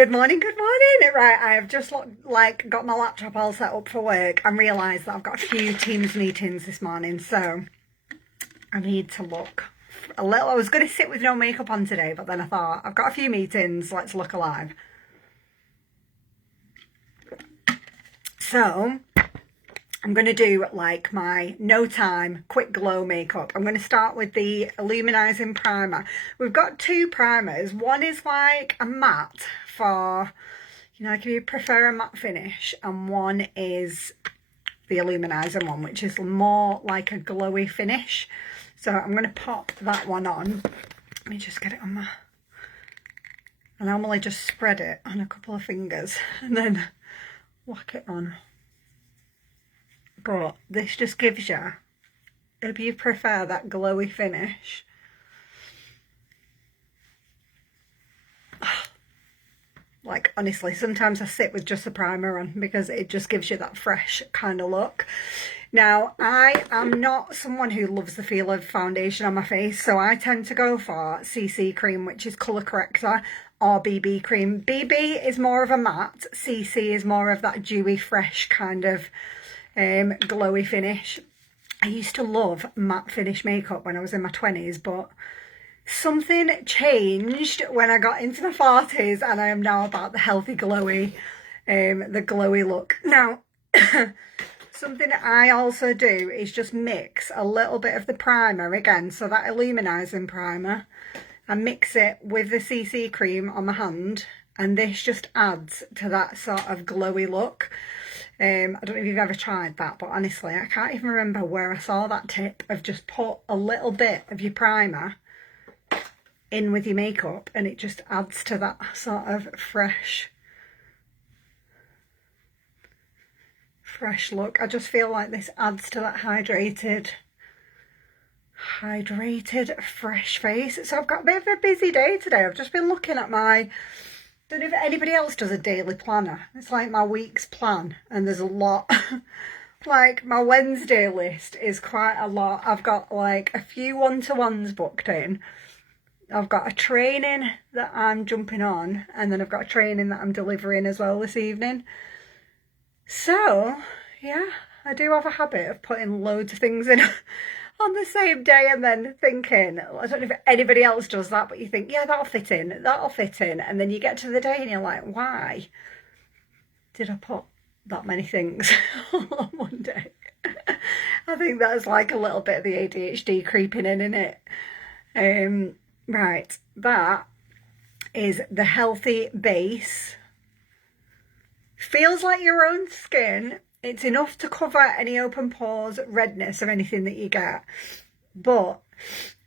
Good morning, good morning. Right, I have just got my laptop all set up for work and realised that I've got a few Teams meetings this morning, so I need to look a little. I was going to sit with no makeup on today, but then I thought, I've got a few meetings, let's look alive. So I'm going to do like my no time quick glow makeup. I'm going to start with the Illuminizing Primer. We've got two primers. One is like a matte for, like if you prefer a matte finish, and one is the Illuminizing one, which is more like a glowy finish. So I'm going to pop that one on. Let me just get it on my... I normally just spread it on a couple of fingers and then whack it on. But this just gives you, if you prefer that glowy finish, like honestly, sometimes I sit with just a primer on because it just gives you that fresh kind of look. Now, I am not someone who loves the feel of foundation on my face, so I tend to go for CC cream, which is colour corrector, or BB cream. BB is more of a matte, CC is more of that dewy, fresh kind of glowy finish. I used to love matte finish makeup when I was in my 20s, but something changed when I got into my 40s, and I am now about the healthy glowy, the glowy look. Now, something I also do is just mix a little bit of the primer again, so that Illuminizing Primer, and mix it with the CC cream on my hand, and this just adds to that sort of glowy look. I don't know if you've ever tried that, but honestly, I can't even remember where I saw that tip of just put a little bit of your primer in with your makeup, and it just adds to that sort of fresh look. I just feel like this adds to that hydrated fresh face. So I've got a bit of a busy day today. I've just been looking at my... I don't know if anybody else does a daily planner. It's like my week's plan, and there's a lot. Like my Wednesday list is quite a lot. I've got like a few one-to-ones booked in. I've got a training that I'm jumping on, and then I've got a training that I'm delivering as well this evening. So yeah, I do have a habit of putting loads of things in on the same day and then thinking, I don't know if anybody else does that, but you think, yeah, that'll fit in, and then you get to the day and you're like, why did I put that many things on one day? I think that's like a little bit of the ADHD creeping in it? Right, that is the Healthy Base. Feels like your own skin. It's enough to cover any open pores, redness, or anything that you get, but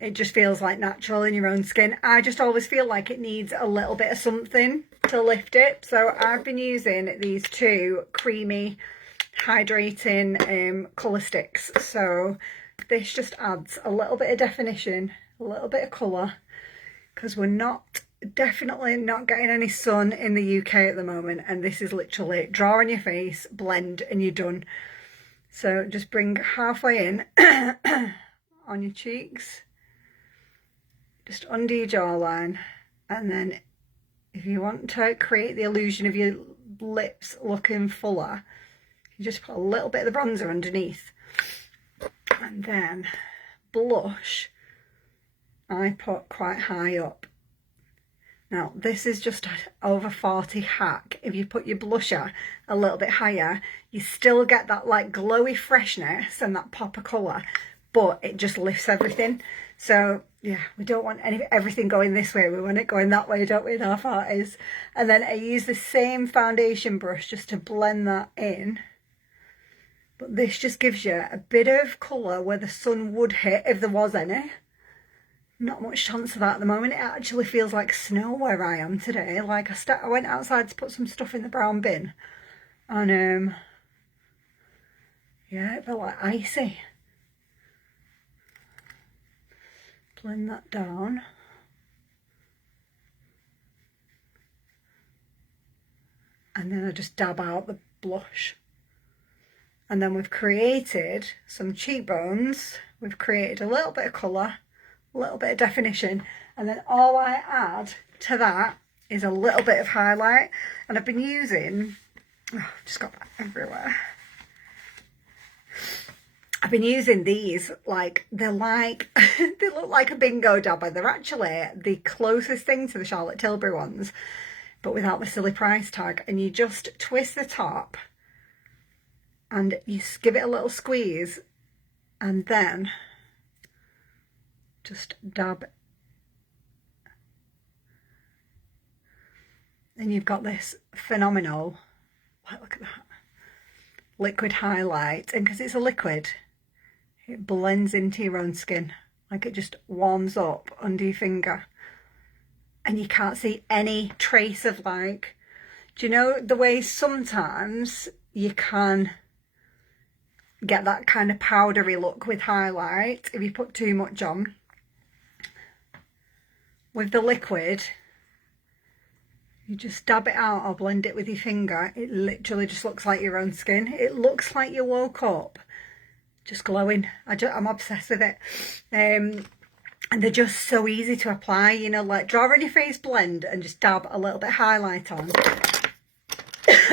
it just feels like natural in your own skin. I just always feel like it needs a little bit of something to lift it. So I've been using these two creamy, hydrating colour sticks. So this just adds a little bit of definition, a little bit of colour, because we're definitely not getting any sun in the UK at the moment, and this is literally draw on your face, blend, and you're done. So just bring halfway in on your cheeks, just under your jawline, and then if you want to create the illusion of your lips looking fuller, you just put a little bit of the bronzer underneath. And then blush, I put quite high up. Now, this is just an over 40 hack. If you put your blusher a little bit higher, you still get that like glowy freshness and that pop of colour, but it just lifts everything. So yeah, we don't want everything going this way. We want it going that way, don't we, in our 40s? And then I use the same foundation brush just to blend that in. But this just gives you a bit of colour where the sun would hit if there was any. Not much chance of that at the moment. It actually feels like snow where I am today. Like I went outside to put some stuff in the brown bin, and yeah, it felt like icy. Blend that down. And then I just dab out the blush. And then we've created some cheekbones. We've created a little bit of colour, a little bit of definition, and then all I add to that is a little bit of highlight. And I've been using, oh, just got that everywhere. I've been using these, like, they're like, they look like a bingo dabber. They're actually the closest thing to the Charlotte Tilbury ones, but without the silly price tag. And you just twist the top and you give it a little squeeze and then just dab. And you've got this phenomenal, look at that, liquid highlight. And because it's a liquid, it blends into your own skin. Like, it just warms up under your finger. And you can't see any trace of, like, do you know the way sometimes you can get that kind of powdery look with highlight if you put too much on? With the liquid, you just dab it out or blend it with your finger. It literally just looks like your own skin. It looks like you woke up just glowing. I'm obsessed with it. And they're just so easy to apply, you know, like draw on your face, blend, and just dab a little bit of highlight on.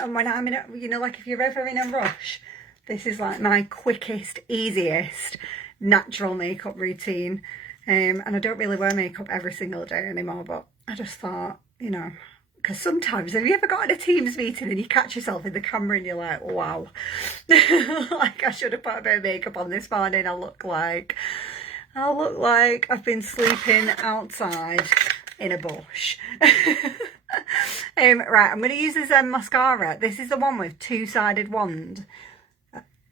And when I'm in a, you know, like if you're ever in a rush, this is like my quickest, easiest natural makeup routine. And I don't really wear makeup every single day anymore, but I just thought, you know, because sometimes, have you ever got in a Teams meeting and you catch yourself in the camera and you're like, wow, like I should have put a bit of makeup on this morning. I'll look like I've been sleeping outside in a bush. Right, I'm going to use this mascara. This is the one with two-sided wand.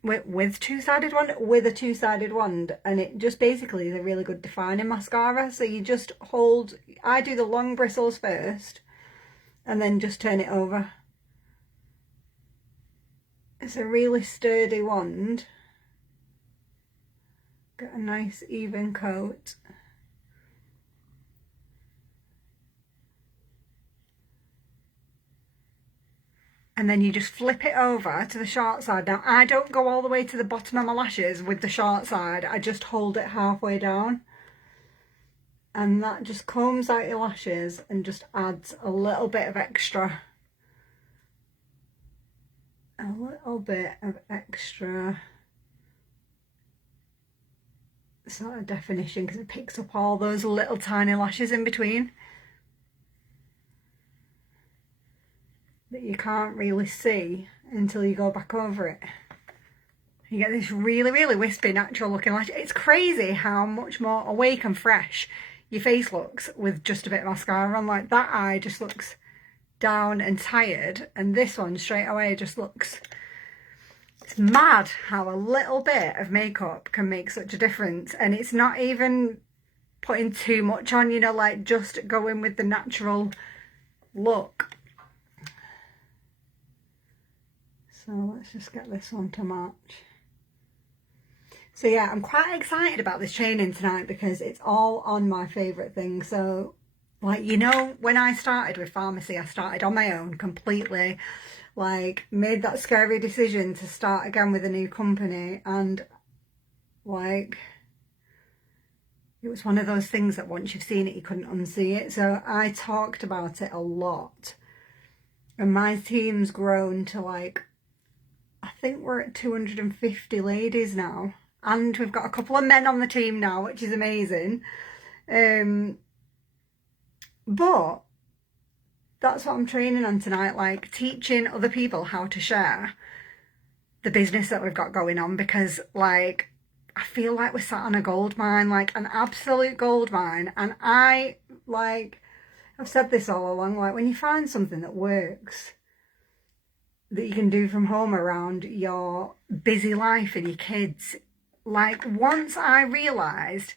With two-sided wand? With a two-sided wand. And it just basically is a really good defining mascara. So you just hold, I do the long bristles first and then just turn it over. It's a really sturdy wand. Got a nice even coat. And then you just flip it over to the short side. Now, I don't go all the way to the bottom of my lashes with the short side. I just hold it halfway down. And that just combs out your lashes and just adds a little bit of extra. A little bit of extra sort of definition, because it picks up all those little tiny lashes in between that you can't really see until you go back over it. You get this really, really wispy, natural looking lash. It's crazy how much more awake and fresh your face looks with just a bit of mascara on. Like, that eye just looks down and tired, and this one straight away just looks, it's mad how a little bit of makeup can make such a difference. And it's not even putting too much on, you know, like just going with the natural look. So let's just get this one to match. So yeah, I'm quite excited about this training tonight because it's all on my favourite thing. So, like, you know, when I started with pharmacy, I started on my own completely, like made that scary decision to start again with a new company, and like it was one of those things that once you've seen it, you couldn't unsee it. So I talked about it a lot, and my team's grown to, like, I think we're at 250 ladies now. And we've got a couple of men on the team now, which is amazing. But that's what I'm training on tonight, like teaching other people how to share the business that we've got going on, because, like, I feel like we're sat on a gold mine, like an absolute gold mine. And I've said this all along, like, when you find something that works, that you can do from home around your busy life and your kids, like, once I realised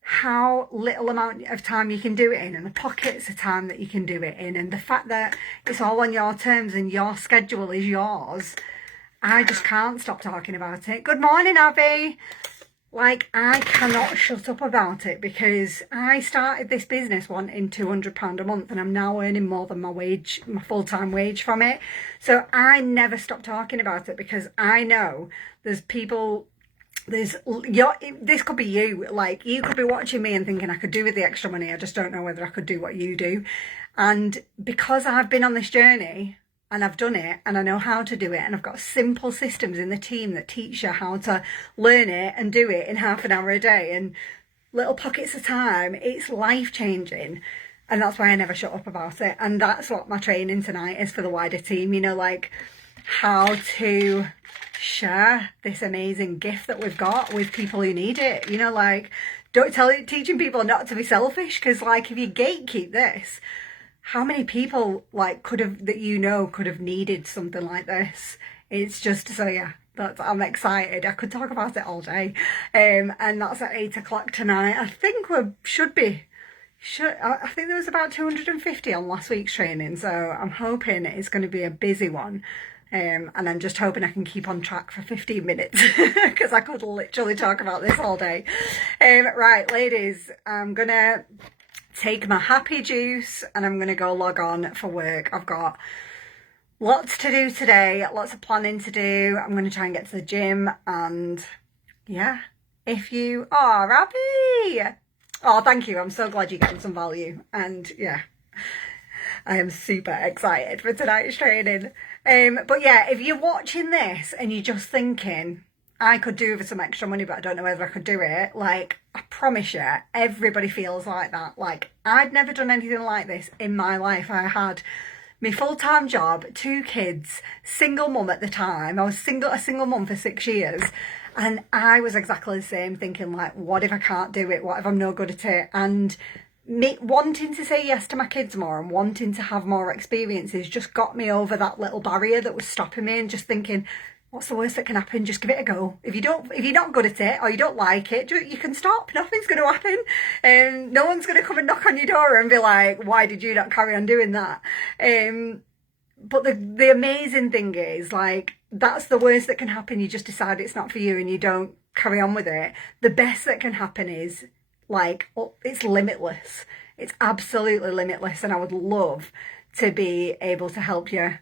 how little amount of time you can do it in, and the pockets of time that you can do it in, and the fact that it's all on your terms and your schedule is yours, I just can't stop talking about it. Good morning, Abby. Like, I cannot shut up about it, because I started this business wanting £200 a month, and I'm now earning more than my wage, my full-time wage from it. So I never stop talking about it, because I know there's people, this could be you, like, you could be watching me and thinking I could do with the extra money, I just don't know whether I could do what you do. And because I've been on this journey and I've done it and I know how to do it, and I've got simple systems in the team that teach you how to learn it and do it in half an hour a day and little pockets of time, it's life-changing. And that's why I never shut up about it. And that's what my training tonight is for the wider team, you know, like how to share this amazing gift that we've got with people who need it, you know, like teaching people not to be selfish, because like if you gatekeep this, how many people like could have needed something like this? It's just, so yeah, I'm excited. I could talk about it all day. And that's at 8 o'clock tonight. I think I think there was about 250 on last week's training, so I'm hoping it's going to be a busy one. And I'm just hoping I can keep on track for 15 minutes because I could literally talk about this all day. Right, ladies, I'm going to take my happy juice and I'm going to go log on for work. I've got lots to do today, lots of planning to do. I'm going to try and get to the gym, and yeah, if you are happy, oh, thank you. I'm so glad you're getting some value, and yeah, I am super excited for tonight's training. But yeah, if you're watching this and you're just thinking, I could do with some extra money, but I don't know whether I could do it, like, I promise you, everybody feels like that. Like, I'd never done anything like this in my life. I had my full-time job, 2 kids, single mum at the time. I was a single mum for 6 years. And I was exactly the same, thinking like, what if I can't do it? What if I'm no good at it? And me wanting to say yes to my kids more and wanting to have more experiences just got me over that little barrier that was stopping me, and just thinking, what's the worst that can happen? Just give it a go. If you're not good at it or you don't like it, you can stop. Nothing's going to happen. And no one's going to come and knock on your door and be like, why did you not carry on doing that? But the amazing thing is, like, that's the worst that can happen. You just decide it's not for you and you don't carry on with it. The best that can happen is, like, it's limitless. It's absolutely limitless. And I would love to be able to help you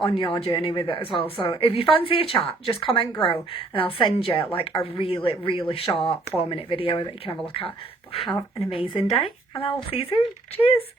on your journey with it as well. So if you fancy a chat, just comment grow and I'll send you like a really, really short 4-minute video that you can have a look at. But have an amazing day and I'll see you soon. Cheers.